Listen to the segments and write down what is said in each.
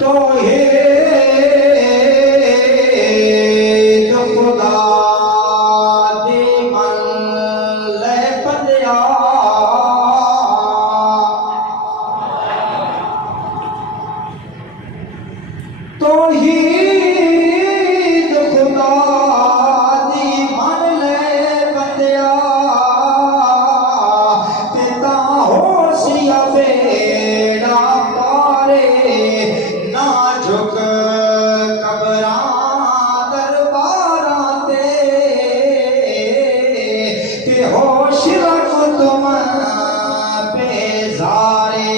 तौहीद खुदा दी मन ले बंदिया तौहीद खुदा दी मन ले बंदिया ते तां होशिया बेड़ा पारे ना झुक कबरां दरबारां ते होश रख तुम बेजारे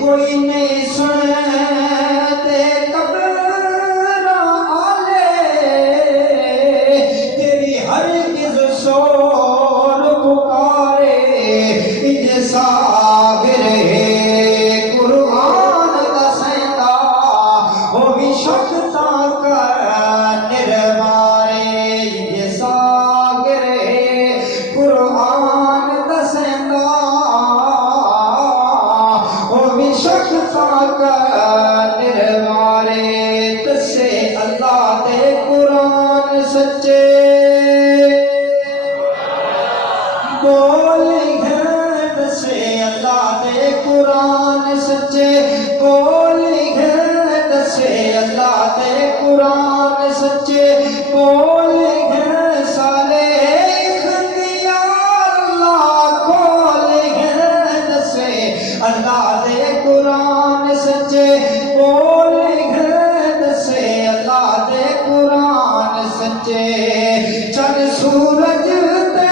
कोई नहीं सुनते कबरां आले तेरी हरगिज़ शोर पुकारे इंज सागिर है कुरान दसैंदा हो भी शक्ता कर निर्मारे इंज सागिर है कुरान दसैंदा हो भी शक्ता कर निर्मारे तसे अल्लाह दे कुरान सच्चे बोली है दसे अल्लाह दे कुरान सच्चे बोली है दसे अल्लाह दे कुरान सच्चे बोली है साले इख्तियार अल्लाह खोली है दसे अल्लाह दे कुरान सच्चे बोली है दसे अल्लाह दे कुरान सच्चे चंद सूरज ते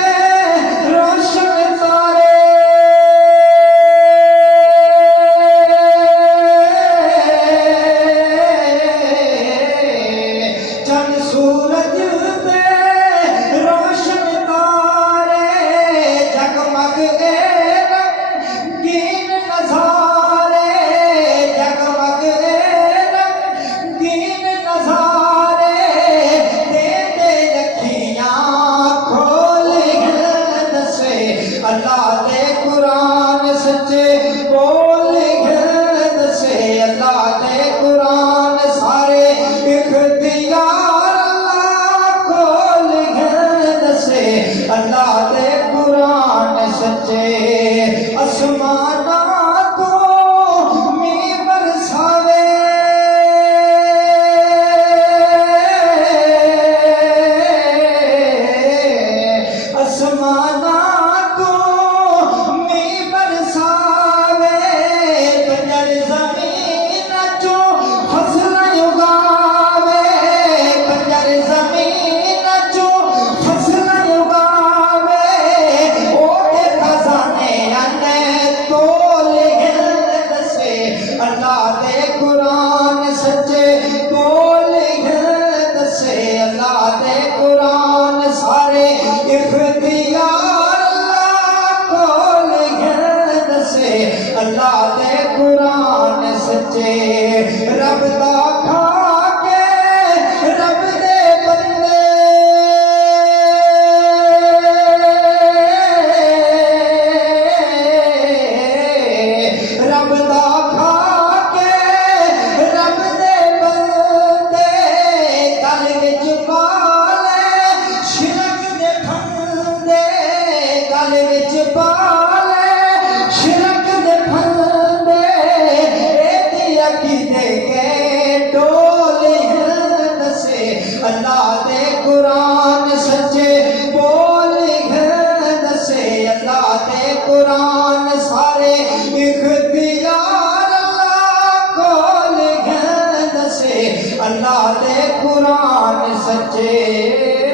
रोशन तारे चंद सूरज ते रोशन तारे जगमग रंगीन नज़ारे जगमग रंगीन नज़ारे दे दे अखियां खोल दसे अल्लाह दे कुरान सच्चे बोल दसे अल्लाह दे कुरान सारे इख्तियार अल्लाह खोल दसे अल्लाह दे कुरान सच्चे आसमाना तो मी बरसावे आसमाना तो मी बरसावे कंजर ज़मीन चो फसल उगावे कंजर ज़मीन चो फसल उगावे ओदे खजाने अने तोल दसे अल्लाह दे कुरान सच्चे बोल दसे अल्लाह दे कुरान सारे इख्तियार अल्लाह खोल दसे अल्लाह दे कुरान सच्चे रब दा खा के रब दे बंदे रब दा खा के रब दे बंदे गल विच पाले शिरक दे फंदे गल विच पाले शिरक दे फंदे एदी अकीदे के डोले दसे अल्लाह दे कुरान सच्चे बोल दसे अल्लाह दे कुरान सारे इख्तियार अल्लाह खोल दसे अल्लाह दे कुरान सच्चे।